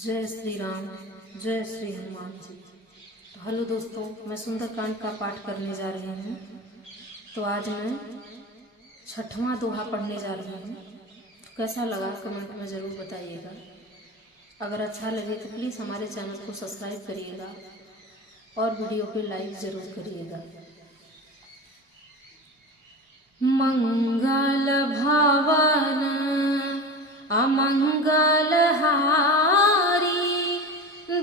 जय श्री राम, जय श्री हनुमान जी। तो हेलो दोस्तों, मैं सुंदरकांड का पाठ करने जा रही हूँ। तो आज मैं 6वां दोहा पढ़ने जा रही हूँ। तो कैसा लगा कमेंट में ज़रूर बताइएगा। अगर अच्छा लगे तो प्लीज़ हमारे चैनल को सब्सक्राइब करिएगा और वीडियो को लाइक ज़रूर करिएगा। मंगल भवन अमंगल हारी,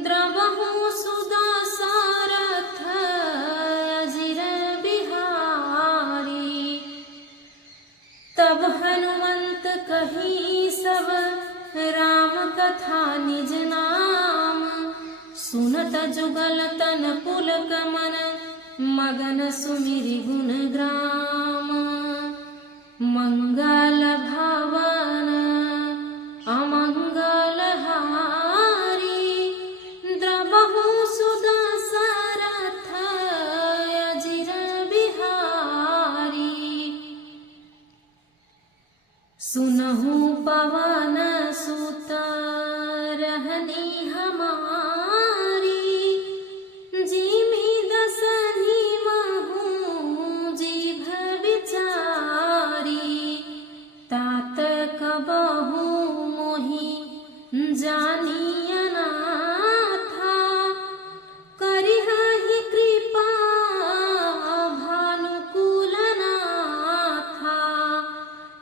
द्रवहु सुदशरथ अजिर बिहारी। तब हनुमंत कही सब राम कथा निज नाम, सुनत जुगल तन पुलक मन मगन सुमिरि गुण ग्राम। मंगल भवन अमंगल हारी, द्रवहु सुदशरथ अजिर बिहारी। सुनहु पवन सुत रहनी हमारी, जिमि दसनी महु जीभ बिचारी। तात कबहु मोहि जानी अनाथा, करिहहि कृपा भानुकूल नाथा।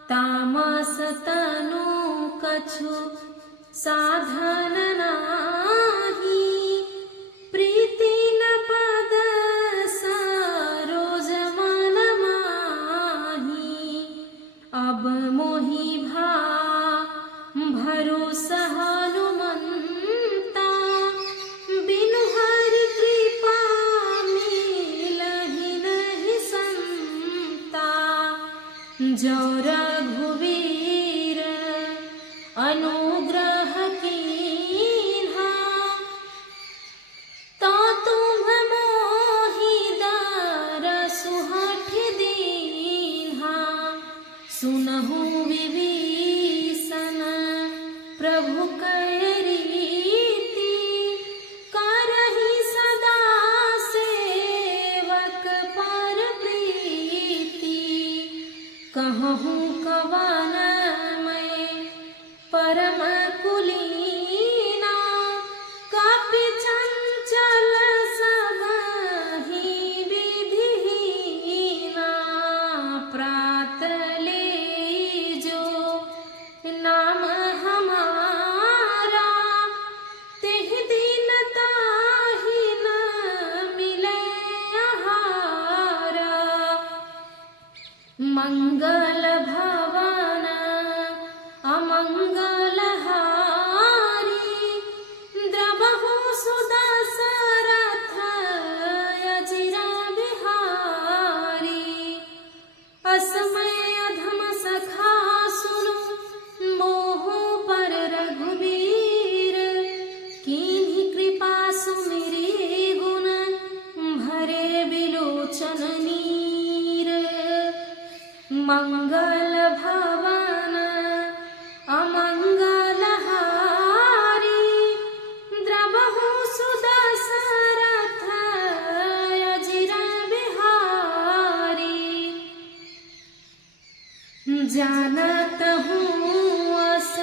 तामस तनु कछु साधन नाही, प्रीति न पद सरोज मन माही। अब मोहि भरोसा हनुमंता, बिनु हरि कृपा मिलहि नहि संता। जो रघुवीर अनुग्रह कीन्हा, तो तुम मोहि दरसु हठ दीन्हा। सुनहु विभीषण प्रभु कर रीति, करहि सदा सेवक पर प्रीति। कहूँ कवन मैं परम कुलीना, कपि चंचल सबहि विधिहीना। प्रात ले जो नाम हमारा, तेहि दिन ताहि न मिलै आहारा। मंगल भवन अमंगल हारी, द्रवहु सुदशरथ अजिर बिहारी। असमय अधम सखा सुनु, मोहु पर रघुबीर। कीन्ही कृपा सुमिरि गुण, भरे बिलोचन नीर। मंगल भवन अमंगल हारी, द्रवहु सुदशरथ अजिर बिहारी। जानत हूँ अस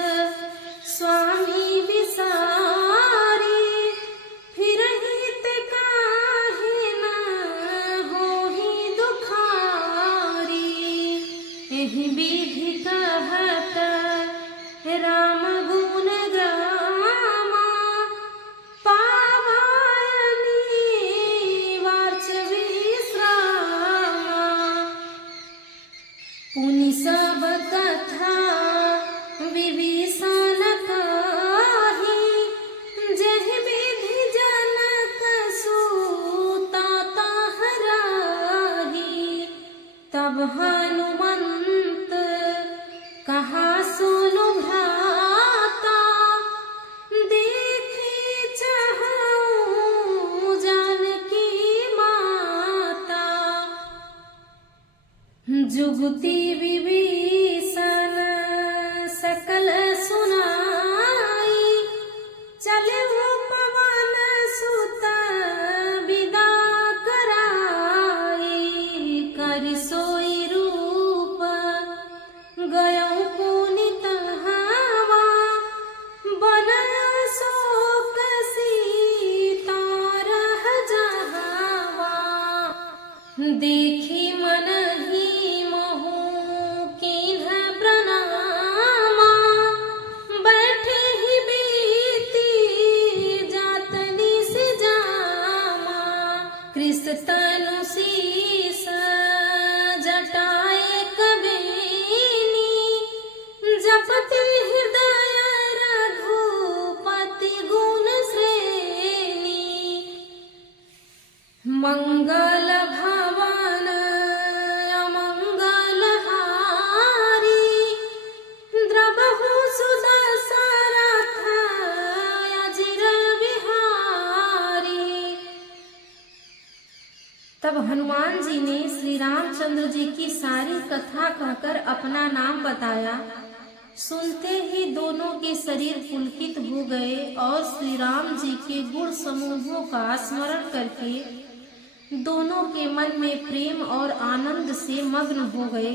स्वामी विसारी, फिरहि ते काहे न होहि दुखारी। एहि विधि कहत राम गुण ग्रामा, पावनि वाच विश्रामा। पुनि सब कथा विभीषण कही, जेहि विधि जनक सूता ताह राही। तब हनुमंत कहा सुनु भ्राता, देखी चाहूं जानकी माता। जुगति विभीषण सकल सुनाई, चल तब हनुमान जी ने श्री रामचंद्र जी की सारी कथा कहकर अपना नाम बताया। सुनते ही दोनों के शरीर पुलकित हो गए और श्री राम जी के गुण समूहों का स्मरण करके दोनों के मन में प्रेम और आनंद से मग्न हो गए।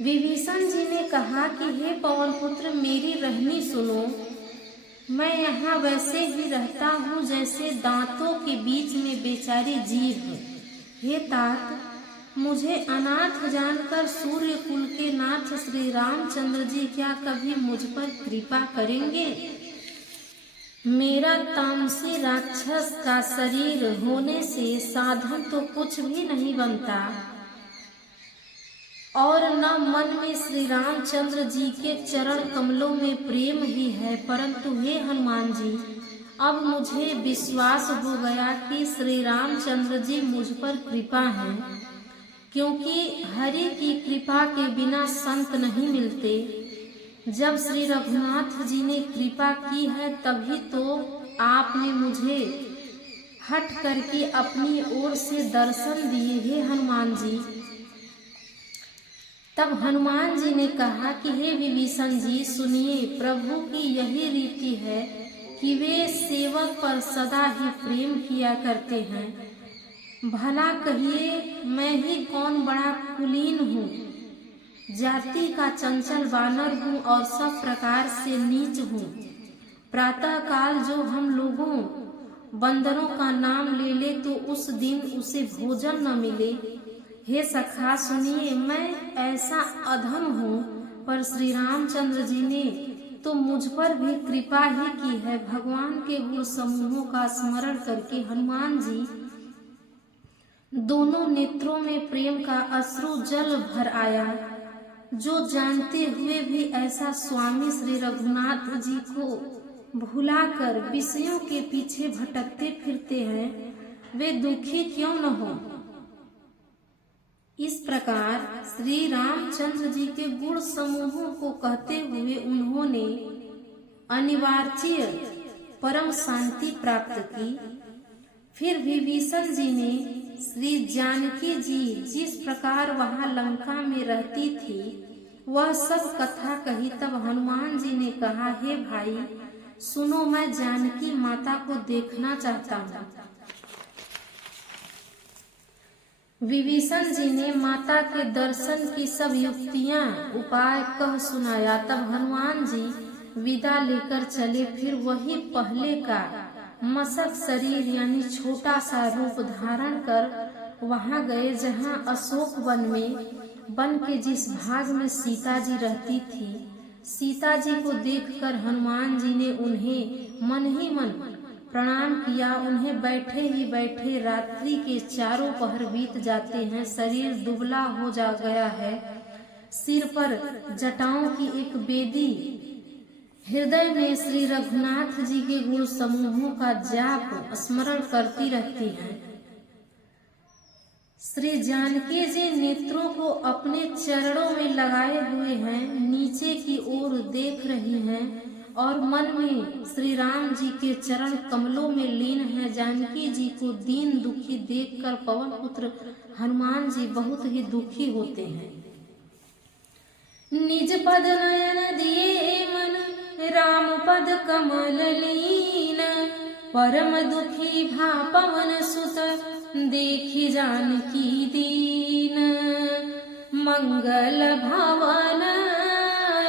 विभीषण जी ने कहा कि हे पवन पुत्र, मेरी रहनी सुनो। मैं यहाँ वैसे ही रहता हूँ जैसे दांतों के बीच में बेचारी जीव है। हे तात, मुझे अनाथ जानकर सूर्य कुल के नाथ श्री रामचंद्र जी क्या कभी मुझ पर कृपा करेंगे? मेरा तामसी राक्षस का शरीर होने से साधन तो कुछ भी नहीं बनता और न मन में श्री रामचंद्र जी के चरण कमलों में प्रेम ही है, परंतु हे हनुमान जी, अब मुझे विश्वास हो गया कि श्री रामचंद्र जी मुझ पर कृपा है, क्योंकि हरि की कृपा के बिना संत नहीं मिलते। जब श्री रघुनाथ जी ने कृपा की है तभी तो आपने मुझे हट करके अपनी ओर से दर्शन दिए। हे हनुमान जी, तब हनुमान जी ने कहा कि हे विभीषण जी, सुनिए, प्रभु की यही रीति है कि वे सेवक पर सदा ही प्रेम किया करते हैं। भला कहिए, मैं ही कौन बड़ा कुलीन हूँ, जाति का चंचल वानर हूँ और सब प्रकार से नीच हूँ। प्रातः काल जो हम लोगों बंदरों का नाम ले ले तो उस दिन उसे भोजन न मिले। हे सखा सुनिए, मैं ऐसा अधम हूँ, पर श्री रामचंद्र जी ने तो मुझ पर भी कृपा ही की है। भगवान के गुण समूहों का स्मरण करके हनुमान जी दोनों नेत्रों में प्रेम का अश्रु जल भर आया। जो जानते हुए भी ऐसा स्वामी श्री रघुनाथ जी को भुलाकर विषयों के पीछे भटकते फिरते हैं, वे दुखी क्यों न हो। इस प्रकार श्री रामचंद्र जी के गुण समूहों को कहते हुए उन्होंने अनिवार्य परम शांति प्राप्त की। फिर विभीषण जी ने श्री जानकी जी जिस प्रकार वहां लंका में रहती थी वह सब कथा कही। तब हनुमान जी ने कहा, हे भाई सुनो, मैं जानकी माता को देखना चाहता हूँ। विभीषण जी ने माता के दर्शन की सब युक्तियां उपाय कह सुनाया। तब हनुमान जी विदा लेकर चले। फिर वही पहले का मसक शरीर यानी छोटा सा रूप धारण कर वहां गए जहां अशोक वन के जिस भाग में सीता जी रहती थी। सीता जी को देखकर हनुमान जी ने उन्हें मन ही मन प्रणाम किया। उन्हें बैठे ही बैठे रात्रि के चारों पहर बीत जाते हैं। शरीर दुबला हो जा गया है। सिर पर जटाओं की एक बेदी, हृदय में श्री रघुनाथ जी के गुण समूहों का जाप स्मरण करती रहती हैं। श्री जानकी जी नेत्रों को अपने चरणों में लगाए हुए हैं, नीचे की ओर देख रही हैं और मन में श्री राम जी के चरण कमलों में लीन है। जानकी जी को दीन दुखी देखकर पवन पुत्र हनुमान जी बहुत ही दुखी होते हैं। निज पद नयन दिए मन राम पद कमल लीन, परम दुखी भा पवन सुत देखी जानकी दीन। मंगल भवन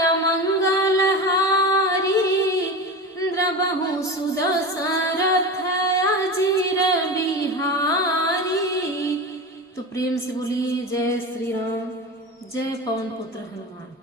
अमंगल बहु सुदशरथ अजीर बिहारी। तो प्रेम से बोलिए जय श्री राम, जय पवन पुत्र हनुमान।